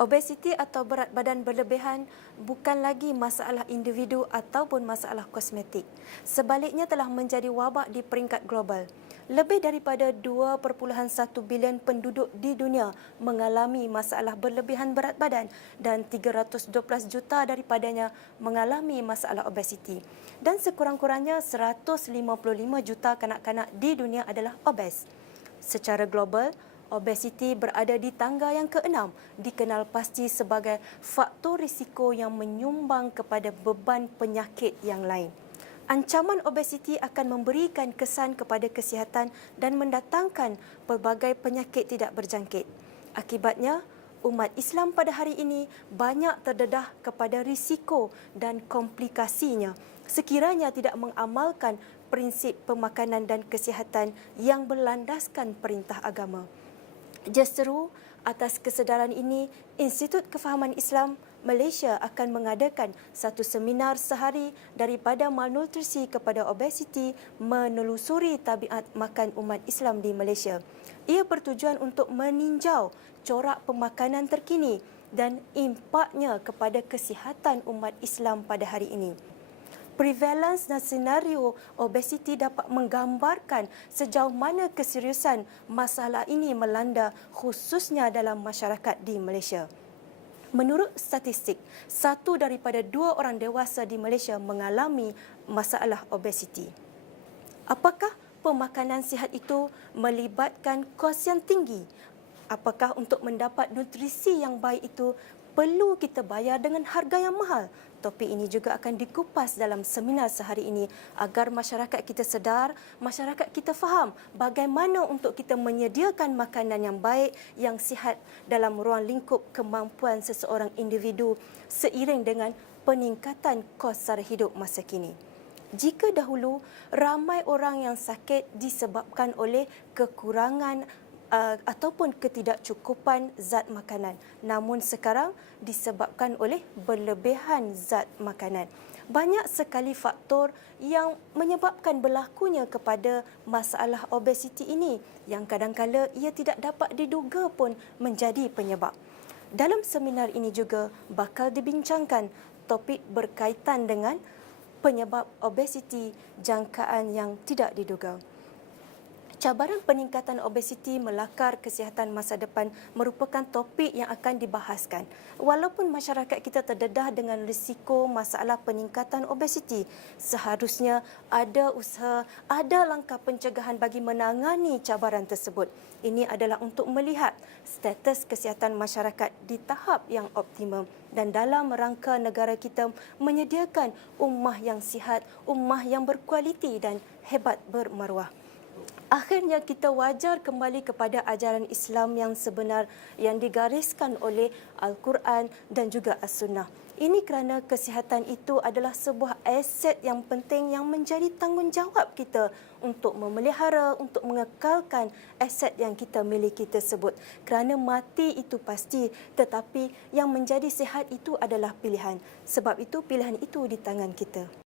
Obesiti atau berat badan berlebihan bukan lagi masalah individu ataupun masalah kosmetik. Sebaliknya telah menjadi wabak di peringkat global. Lebih daripada 2.1 bilion penduduk di dunia mengalami masalah berlebihan berat badan dan 312 juta daripadanya mengalami masalah obesiti. Dan sekurang-kurangnya 155 juta kanak-kanak di dunia adalah obes. Secara global, obesiti berada di tangga yang keenam, dikenal pasti sebagai faktor risiko yang menyumbang kepada beban penyakit yang lain. Ancaman obesiti akan memberikan kesan kepada kesihatan dan mendatangkan pelbagai penyakit tidak berjangkit. Akibatnya, umat Islam pada hari ini banyak terdedah kepada risiko dan komplikasinya sekiranya tidak mengamalkan prinsip pemakanan dan kesihatan yang berlandaskan perintah agama. Justru atas kesedaran ini, Institut Kefahaman Islam Malaysia akan mengadakan satu seminar sehari daripada malnutrisi kepada obesiti menelusuri tabiat makan umat Islam di Malaysia. Ia bertujuan untuk meninjau corak pemakanan terkini dan impaknya kepada kesihatan umat Islam pada hari ini. Prevalence dan senario obesiti dapat menggambarkan sejauh mana keseriusan masalah ini melanda khususnya dalam masyarakat di Malaysia. Menurut statistik, 1 daripada 2 orang dewasa di Malaysia mengalami masalah obesiti. Apakah pemakanan sihat itu melibatkan kos yang tinggi? Apakah untuk mendapat nutrisi yang baik itu perlu kita bayar dengan harga yang mahal? Topik ini juga akan dikupas dalam seminar sehari ini agar masyarakat kita sedar, masyarakat kita faham bagaimana untuk kita menyediakan makanan yang baik, yang sihat dalam ruang lingkup kemampuan seseorang individu seiring dengan peningkatan kos sara hidup masa kini. Jika dahulu, ramai orang yang sakit disebabkan oleh kekurangan ataupun ketidakcukupan zat makanan. Namun sekarang disebabkan oleh berlebihan zat makanan. Banyak sekali faktor yang menyebabkan berlakunya kepada masalah obesiti ini yang kadang-kala ia tidak dapat diduga pun menjadi penyebab. Dalam seminar ini juga bakal dibincangkan topik berkaitan dengan penyebab obesiti jangkaan yang tidak diduga. Cabaran peningkatan obesiti melakar kesihatan masa depan merupakan topik yang akan dibahaskan. Walaupun masyarakat kita terdedah dengan risiko masalah peningkatan obesiti, seharusnya ada usaha, ada langkah pencegahan bagi menangani cabaran tersebut. Ini adalah untuk melihat status kesihatan masyarakat di tahap yang optimum dan dalam rangka negara kita menyediakan ummah yang sihat, ummah yang berkualiti dan hebat bermaruah. Akhirnya kita wajar kembali kepada ajaran Islam yang sebenar yang digariskan oleh Al-Quran dan juga As-Sunnah. Ini kerana kesihatan itu adalah sebuah aset yang penting yang menjadi tanggungjawab kita untuk memelihara, untuk mengekalkan aset yang kita miliki tersebut. Kerana mati itu pasti, tetapi yang menjadi sihat itu adalah pilihan. Sebab itu pilihan itu di tangan kita.